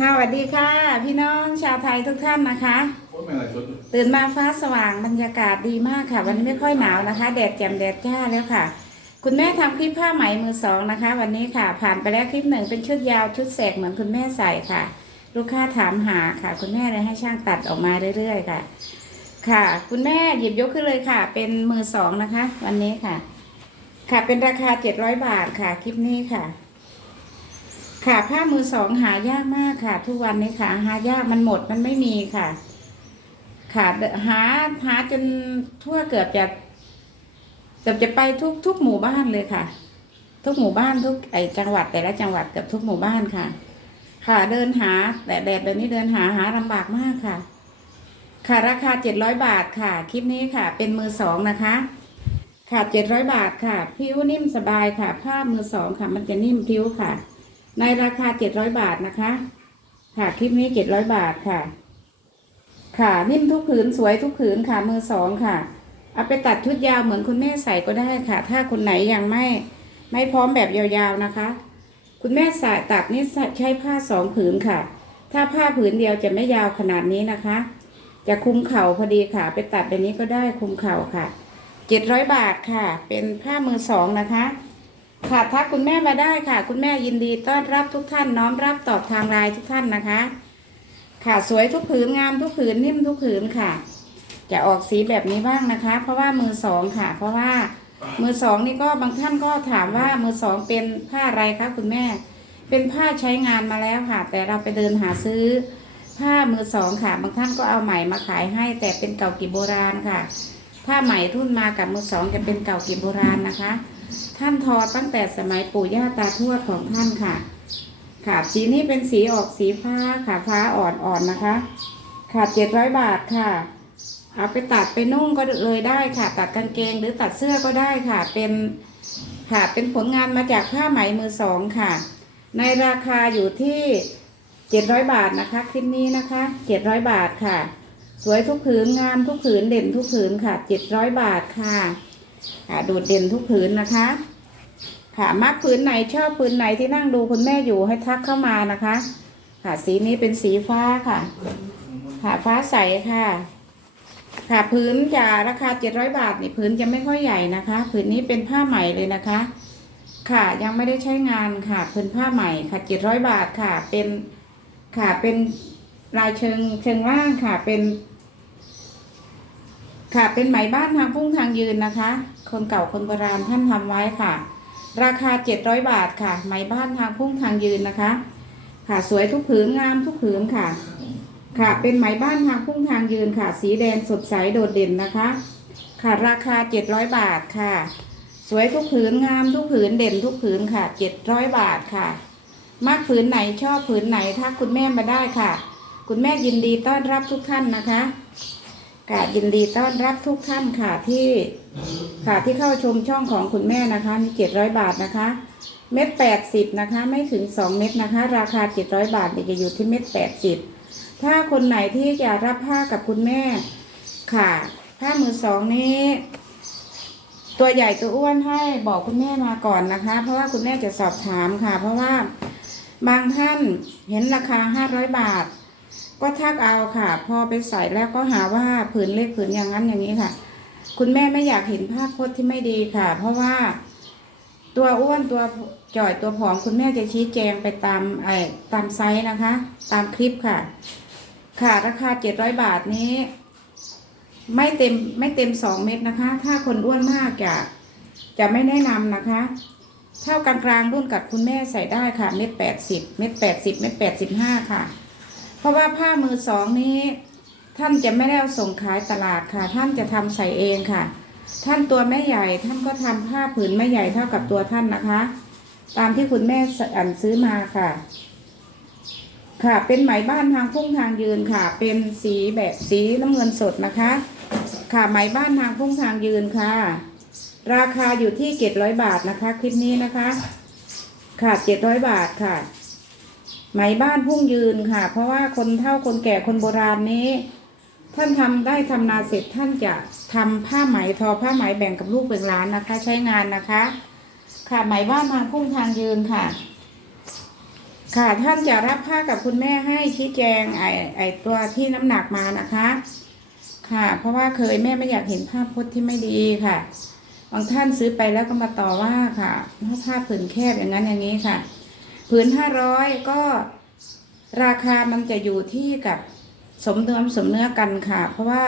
ค่ะสวัสดีค่ะ พี่น้องชาวไทยทุกท่านนะคะโอ้ยไม่อะไรชุดตื่นมาฟ้าสว่างบรรยากาศดีมากค่ะ วันนี้ไม่ค่อยหนาวนะคะ แดดแจ่มแดดจ้าแล้วค่ะ คุณแม่ทำคลิปผ้าไหมมือสองนะคะ วันนี้ค่ะ ผ่านไปแล้วคลิปหนึ่งเป็นชุดยาวชุดแสกเหมือนคุณแม่ใส่ค่ะ ลูกค้าถามหาค่ะ คุณแม่เลยให้ช่างตัดออกมาเรื่อยๆค่ะ ค่ะ คุณแม่หยิบยกขึ้นเลยค่ะ เป็นมือสองนะคะ วันนี้ค่ะ ค่ะเป็นราคาเจ็ดร้อยบาทค่ะคลิปนี้ค่ะ ค่ะผ้ามือสองหายากมากค่ะ ทุกวันนี้ค่ะ หายากมันหมดมันไม่มีค่ะ ค่ะเดหาหาจนทั่วเกือบจะเกือบจะไปทุกทุกหมู่บ้านเลยค่ะ ทุกหมู่บ้านทุกไอจังหวัดแต่ละจังหวัดเกือบทุกหมู่บ้านค่ะ ค่ะเดินหาแต่แดดแบบนี้เดินหาหาลำบากมากค่ะ ค่ะราคาเจ็ดร้อยบาทค่ะ คลิปนี้ค่ะ เป็นมือสองนะคะค่ะเจ็ดร้อยบาทค่ะ ผิวนิ่มสบายค่ะ ผ้ามือสองค่ะ มันจะนิ่มผิวค่ะ ในราคาเจ็ดร้อยบาทนะคะ ค่ะคลิปนี้เจ็ดร้อยบาทค่ะ ค่ะนิ่มทุกผืนสวยทุกผืนค่ะมือสองค่ะ เอาไปตัดชุดยาวเหมือนคุณแม่ใส่ก็ได้ค่ะ ถ้าคนไหนยังไม่ไม่พร้อมแบบยาวๆนะคะ คุณแม่ใส่ตัดนี่ใช้ผ้าสองผืนค่ะ ถ้าผ้าผืนเดียวจะไม่ยาวขนาดนี้นะคะ จะคุมเข่าพอดีค่ะ ไปตัดแบบนี้ก็ได้คุมเข่าค่ะเจ็ดร้อยบาทค่ะ เป็นผ้ามือสองนะคะ ค่ะทักคุณแม่มาได้ค่ะ คุณแม่ยินดีต้อนรับทุกท่านน้อมรับตอบทางไลน์ทุกท่านนะคะ ค่ะสวยทุกผืนงามทุกผืนนิ่มทุกผืนค่ะ จะออกสีแบบนี้บ้างนะคะ เพราะว่ามือสองค่ะ เพราะว่ามือสองนี่ก็บางท่านก็ถามว่ามือสองเป็นผ้าอะไรคะคุณแม่ เป็นผ้าใช้งานมาแล้วค่ะ แต่เราไปเดินหาซื้อ ผ้ามือสองค่ะ บางท่านก็เอาใหม่มาขายให้ แต่เป็นเก่ากี่โบราณค่ะถ้าใหม่รุ่นมากับมือสองจะเป็นเก่ากี่โบราณนะคะ ท่านทอตั้งแต่สมัยปู่ย่าตาทวดของท่านค่ะ ค่ะสีนี้เป็นสีออกสีฟ้าค่ะฟ้าอ่อนๆนะคะ ค่ะเจ็ดร้อยบาทค่ะ เอาไปตัดไปนุ่งก็เลยได้ค่ะ ตัดกางเกงหรือตัดเสื้อก็ได้ค่ะ เป็นค่ะเป็นผลงานมาจากผ้าไหมมือสองค่ะ ในราคาอยู่ที่เจ็ดร้อยบาทนะคะคลิปนี้นะคะเจ็ดร้อยบาทค่ะ สวยทุกผืนงามทุกผืนเด่นทุกผืนค่ะเจ็ดร้อยบาทค่ะ ค่ะโดดเด่นทุกผืนนะคะ ค่ะมักผืนไหนชอบผืนไหนที่นั่งดูคุณแม่อยู่ให้ทักเข้ามานะคะ ค่ะสีนี้เป็นสีฟ้าค่ะ ค่ะฟ้าใสค่ะ ค่ะพื้นจะราคาเจ็ดร้อยบาทนี่พื้นจะไม่ค่อยใหญ่นะคะผืนนี้เป็นผ้าใหม่เลยนะคะ ค่ะยังไม่ได้ใช้งานค่ะพื้นผ้าใหม่ค่ะเจ็ดร้อยบาทค่ะเป็นค่ะเป็นลายเชิงเชิงล่างค่ะเป็น ค่ะเป็นไหมบ้านทางพุ่งทางยืนนะคะ คนเก่าคนโบราณท่านทำไว้ค่ะ ราคาเจ็ดร้อยบาทค่ะ ไหมบ้านทางพุ่งทางยืนนะคะ ค่ะสวยทุกผืนงามทุกผืนค่ะ ค่ะเป็นไหมบ้านทางพุ่งทางยืนค่ะ สีแดงสดใสโดดเด่นนะคะ ค่ะราคาเจ็ดร้อยบาทค่ะ สวยทุกผืนงามทุกผืนเด่นทุกผืนค่ะเจ็ดร้อยบาทค่ะมากผืนไหนชอบผืนไหนทักคุณแม่มาได้ค่ะ คุณแม่ยินดีต้อนรับทุกท่านนะคะ ค่ะยินดีต้อนรับทุกท่านค่ะที่ค่ะที่เข้าชมช่องของคุณแม่นะคะ มีเจ็ดร้อยบาทนะคะ เม็ดแปดสิบนะคะ ไม่ถึงสองเม็ดนะคะ ราคาเจ็ดร้อยบาทจะอยู่ที่เม็ดแปดสิบถ้าคนไหนที่จะรับผ้ากับคุณแม่ ค่ะผ้ามือสองนี้ตัวใหญ่ตัวอ้วนให้บอกคุณแม่มาก่อนนะคะ เพราะว่าคุณแม่จะสอบถามค่ะ เพราะว่าบางท่านเห็นราคาห้าร้อยบาท ก็ทักเอาค่ะ พอไปใส่แล้วก็หาว่าผืนเล็กผืนอย่างนั้นอย่างนี้ค่ะ คุณแม่ไม่อยากเห็นภาพพจน์ที่ไม่ดีค่ะ เพราะว่า ตัวอ้วนตัวจ่อยตัวผอมคุณแม่จะชี้แจงไปตามไอ้ตามไซส์นะคะ ตามคลิปค่ะ ค่ะราคาเจ็ดร้อยบาทนี้ ไม่เต็มไม่เต็มสองเม็ดนะคะ ถ้าคนอ้วนมากจะจะไม่แนะนำนะคะเท่ากลางๆรุ่นกับคุณแม่ใส่ได้ค่ะ เม็ดแปดสิบเม็ดแปดสิบเม็ดแปดสิบห้าค่ะ เพราะว่าผ้ามือสองนี้ ท่านจะไม่ได้เอาส่งขายตลาดค่ะ ท่านจะทำใส่เองค่ะ ท่านตัวไม่ใหญ่ท่านก็ทำผ้าผืนไม่ใหญ่เท่ากับตัวท่านนะคะ ตามที่คุณแม่อันซื้อมาค่ะ ค่ะเป็นไหมบ้านทางพุ่งทางยืนค่ะ เป็นสีแบบสีน้ำเงินสดนะคะ ค่ะไหมบ้านทางพุ่งทางยืนค่ะ ราคาอยู่ที่เจ็ดร้อยบาทนะคะ คลิปนี้นะคะ ค่ะเจ็ดร้อยบาทค่ะ ไหมบ้านพุ่งยืนค่ะ เพราะว่าคนเฒ่าคนแก่คนโบราณนี้ ท่านทำได้ทำนาเสร็จท่านจะทำผ้าไหมทอผ้าไหมแบ่งกับลูกแบ่งหลานนะคะ ใช้งานนะคะ ค่ะไหมบ้านทางพุ่งทางยืนค่ะ ค่ะท่านจะรับผ้ากับคุณแม่ให้ชี้แจงไอไอตัวที่น้ำหนักมานะคะ ค่ะ เพราะว่าเคยแม่ไม่อยากเห็นภาพพจน์ที่ไม่ดีค่ะบางท่านซื้อไปแล้วก็มาต่อว่าค่ะเพราะผ้าผืนแคบอย่างนั้นอย่างนี้ค่ะ ผืนห้าร้อยก็ราคามันจะอยู่ที่กับสมเนื้อสมเนื้อกันค่ะ เพราะว่า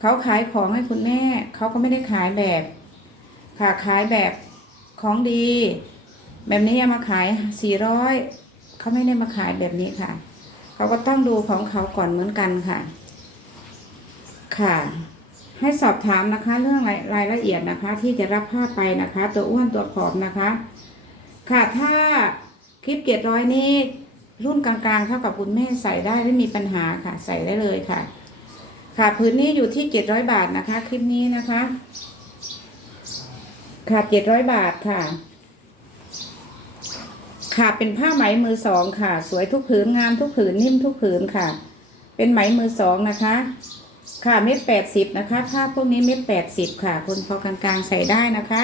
เขาขายของให้คุณแม่เขาก็ไม่ได้ขายแบบค่ะขายแบบของดี แบบนี้มาขายสี่ร้อยเขาไม่ได้มาขายแบบนี้ค่ะเขาก็ต้องดูของเขาก่อนเหมือนกันค่ะ ค่ะ ให้สอบถามนะคะ เรื่องรายรายละเอียดนะคะ ที่จะรับผ้าไปนะคะ ตัวอ้วนตัวผอมนะคะ ค่ะถ้า คลิปเจ็ดร้อยนี้รุ่นกลางๆเท่ากับคุณแม่ใส่ได้ไม่มีปัญหาค่ะ ใส่ได้เลยค่ะ ค่ะพื้นนี้อยู่ที่เจ็ดร้อยบาทนะคะ คลิปนี้นะคะ ค่ะเจ็ดร้อยบาทค่ะ ค่ะเป็นผ้าไหมมือสองค่ะ สวยทุกผืนงามทุกผืนนิ่มทุกผืนค่ะ เป็นไหมมือสองนะคะค่ะเม็ดแปดสิบนะคะผ้าพวกนี้เม็ดแปดสิบค่ะ คนพอกลางๆใส่ได้นะคะ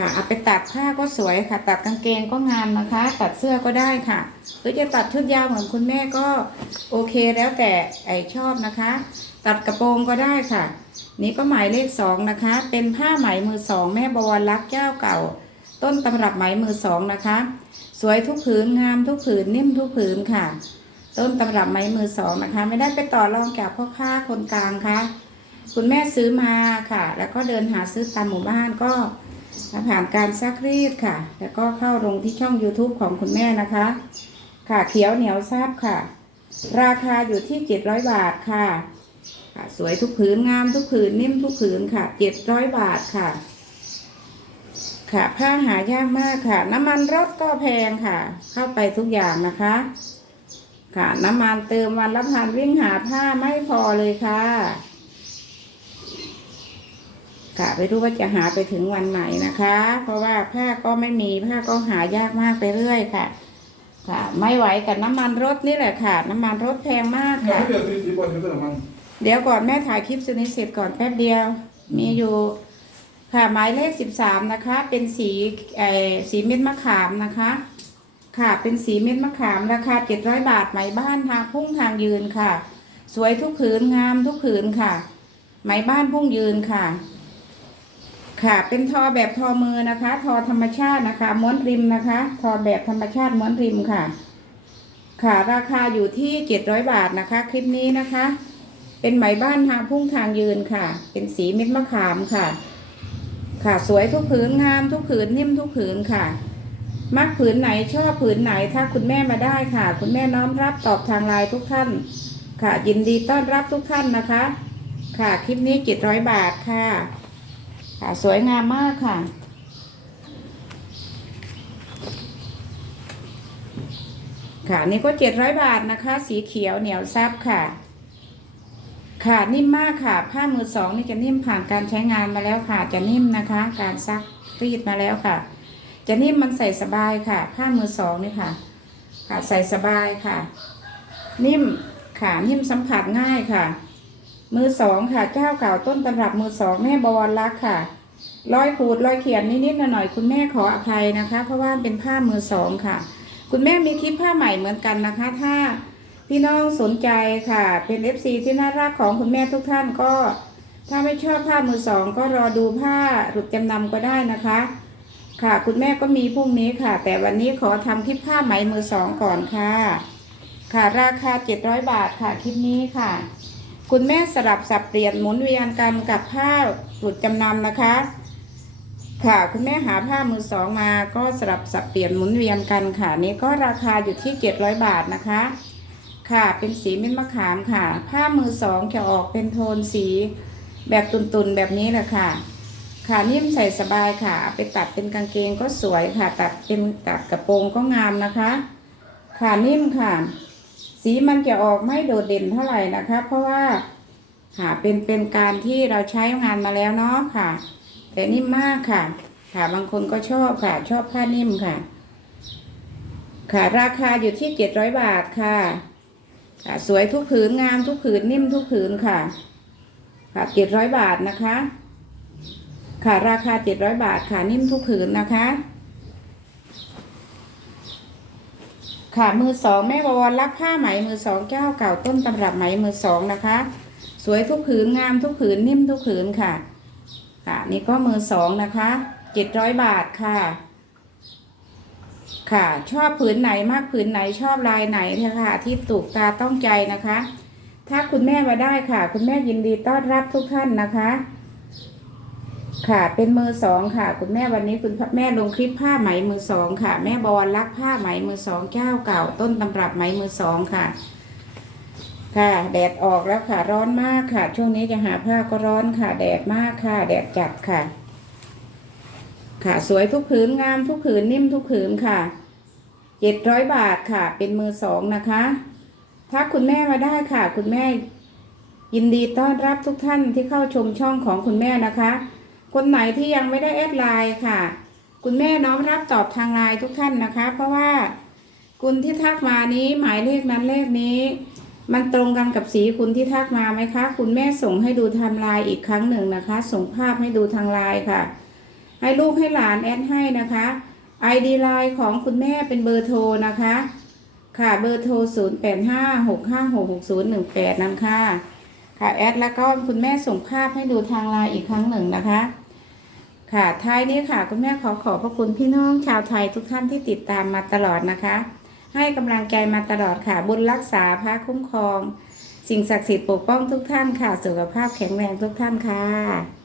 ค่ะเอาไปตัดผ้าก็สวยค่ะ ตัดกางเกงก็งามนะคะ ตัดเสื้อก็ได้ค่ะ หรือจะตัดชุดยาวเหมือนคุณแม่ก็โอเคแล้วแต่ไอชอบนะคะ ตัดกระโปรงก็ได้ค่ะ นี่ก็หมายเลขสองนะคะ เป็นผ้าไหมมือสองแม่บวรรักเจ้าเก่า ต้นตำรับไหมมือสองนะคะ สวยทุกผืนงามทุกผืนนิ่มทุกผืนค่ะ ต้นตำรับไหมมือสองนะคะ ไม่ได้ไปต่อรองกับพ่อค้าคนกลางค่ะ คุณแม่ซื้อมาค่ะ แล้วก็เดินหาซื้อตามหมู่บ้านก็ ผ่านการซักรีดค่ะ แล้วก็เข้าลงที่ช่อง YouTube ของคุณแม่นะคะ ค่ะเขียวเหนียวซาบค่ะ ราคาอยู่ที่ 700 บาทค่ะค่ะ สวยทุกผืนงามทุกผืนนิ่มทุกผืนค่ะ 700 บาทค่ะ ค่ะผ้าหายากมากค่ะ น้ำมันรถก็แพงค่ะ เข้าไปทุกอย่างนะคะ ค่ะน้ำมันเติมวันละพันวิ่งหาผ้าไม่พอเลยค่ะ ค่ะไม่รู้ว่าจะหาไปถึงวันไหนนะคะ เพราะว่าผ้าก็ไม่มีผ้าก็หายากมากไปเรื่อยค่ะ ค่ะ ไม่ไหวกับน้ำมันรถนี่แหละค่ะ น้ำมันรถแพงมาก Ja, ค่ะ det vet vi inte vad det är man. เดี๋ยวก่อนแม่ถ่ายคลิปสุนิเสร็จก่อนแป๊บเดียว มีอยู่ค่ะหมายเลขสิบสามนะคะ เป็นสีไอสีเม็ดมะขามนะคะ ค่ะเป็นสีเม็ดมะขามราคาเจ็ดร้อยบาทไหมบ้านทางพุ่งทางยืนค่ะ สวยทุกผืนงามทุกผืนค่ะ ไหมบ้านพุ่งยืนค่ะ ค่ะ เป็นทอแบบทอมือนะคะ ทอธรรมชาตินะคะ ม้วนริมนะคะ ทอแบบธรรมชาติม้วนริมค่ะ ค่ะ ราคาอยู่ที่เจ็ดร้อยบาทนะคะ คลิปนี้นะคะ เป็นไหมบ้านทางพุ่งทางยืนค่ะ เป็นสีเม็ดมะขามค่ะ ค่ะ สวยทุกผืนงามทุกผืนนิ่มทุกผืนค่ะ มักผืนไหนชอบผืนไหนถ้าคุณแม่มาได้ค่ะ คุณแม่น้อมรับตอบทางไลน์ทุกท่าน ค่ะ ยินดีต้อนรับทุกท่านนะคะ ค่ะ คลิปนี้เจ็ดร้อยบาทค่ะ ค่ะ สวยงามมากค่ะ ค่ะนี่ก็เจ็ดร้อยบาทนะคะ สีเขียวเหนียวซับค่ะ ค่ะนิ่มมากค่ะ ผ้ามือสองนี่จะนิ่มผ่านการใช้งานมาแล้วค่ะ จะนิ่มนะคะ การซักรีดมาแล้วค่ะ จะนิ่มมันใส่สบายค่ะ ผ้ามือสองนี่ค่ะ ค่ะใส่สบายค่ะ นิ่มค่ะนิ่มสัมผัสง่ายค่ะ มือสองค่ะเจ้าเก่าต้นตำรับมือสองแม่บวรรักษ์ค่ะรอยขูดรอยเขียนนิดๆหน่อยๆคุณแม่ขออภัยนะคะ เพราะว่าเป็นผ้ามือสองค่ะ คุณแม่มีคลิปผ้าใหม่เหมือนกันนะคะ ถ้าพี่น้องสนใจค่ะ เป็น FC ที่น่ารักของคุณแม่ทุกท่านก็ ถ้าไม่ชอบผ้ามือสองก็รอดูผ้าหลุดจำนำก็ได้นะคะ ค่ะคุณแม่ก็มีพรุ่งนี้ค่ะ แต่วันนี้ขอทำคลิปผ้าไหมมือสองก่อนค่ะ ค่ะราคา 700 บาทค่ะคลิปนี้ค่ะ คุณแม่สลับสับเปลี่ยนหมุนเวียนกันกับผ้าหลุดจำนำนะคะ ค่ะคุณแม่หาผ้ามือสองมาก็สลับสับเปลี่ยนหมุนเวียนกันค่ะนี่ก็ราคาอยู่ที่ 700 บาทนะคะ ค่ะเป็นสีเม็ดมะขามค่ะ ผ้ามือสองจะออกเป็นโทนสีแบบตุนๆแบบนี้แหละค่ะค่ะนิ่มใส่สบายค่ะ ไปตัดเป็นกางเกงก็สวยค่ะ ตัดเป็นตัดกระโปรงก็งามนะคะ ค่ะนิ่มค่ะ สีมันจะออกไม่โดดเด่นเท่าไหร่นะคะ เพราะว่าค่ะเป็นเป็นการที่เราใช้งานมาแล้วเนาะค่ะ แต่นิ่มมากค่ะ ค่ะบางคนก็ชอบค่ะ ชอบผ้านิ่มค่ะ ค่ะราคาอยู่ที่เจ็ดร้อยบาทค่ะ ค่ะ สวยทุกผืนงามทุกผืนนิ่มทุกผืนค่ะ ค่ะเจ็ดร้อยบาทนะคะ ค่ะราคาเจ็ดร้อยบาทค่ะนิ่มทุกผืนนะคะ ค่ะมือสองแม่บวรรักผ้าไหมมือสองเจ้าเก่าต้นตำรับไหมมือสองนะคะ สวยทุกผืนงามทุกผืนนิ่มทุกผืนค่ะ ค่ะนี่ก็มือสองนะคะเจ็ดร้อยบาทค่ะ ค่ะ ชอบผืนไหนมากผืนไหนชอบลายไหนเถอะคะ ที่ถูกตาต้องใจนะคะ ถ้าคุณแม่มาได้ค่ะ คุณแม่ยินดีต้อนรับทุกท่านนะคะ ค่ะเป็นมือสองค่ะ คุณแม่วันนี้คุณแม่ลงคลิปผ้าไหมมือสองค่ะ แม่บอลรักผ้าไหมมือสองเจ้าเก่า ต้นตำรับไหมมือสองค่ะ ค่ะแดดออกแล้วค่ะ ร้อนมากค่ะ ช่วงนี้จะหาผ้าก็ร้อนค่ะ แดดมากค่ะ แดดจัดค่ะ ค่ะ สวยทุกผืนงามทุกผืนนิ่มทุกผืนค่ะเจ็ดร้อยบาทค่ะ เป็นมือสองนะคะถ้าคุณแม่มาได้ค่ะ คุณแม่ ยินดีต้อนรับทุกท่านที่เข้าชมช่องของคุณแม่นะคะ คนไหนที่ยังไม่ได้แอดไลน์ค่ะ คุณแม่น้อมรับตอบทางไลน์ทุกท่านนะคะ เพราะว่าคุณที่ทักมานี้หมายเลขนั้นเลขนี้ มันตรงกันกับสีคุณที่ทักมาไหมคะ คุณแม่ส่งให้ดูทม์ไลน์อีกครั้งหนึ่งนะคะ ส่งภาพให้ดูทางไลน์ค่ะ ให้ลูกให้หลานแอดให้นะคะ ID ไลน์ของคุณแม่เป็นเบอร์โทรนะคะ ค่ะเบอร์โทร 0 8 5 6 5 6 6 0 1 8นั่นค่ะ ค่ะแอดแล้วก็คุณแม่ส่งภาพให้ดูทางไลน์อีกครั้งหนึ่งนะคะ ค่ะท้ายนี้ค่ะ คุณแม่ขอขอบพระคุณพี่น้องชาวไทยทุกท่านที่ติดตามมาตลอดนะคะ ให้กำลังใจมาตลอดค่ะ บุญรักษาพระคุ้มครอง สิ่งศักดิ์สิทธิ์ปกป้องทุกท่านค่ะ สุขภาพแข็งแรงทุกท่านค่ะ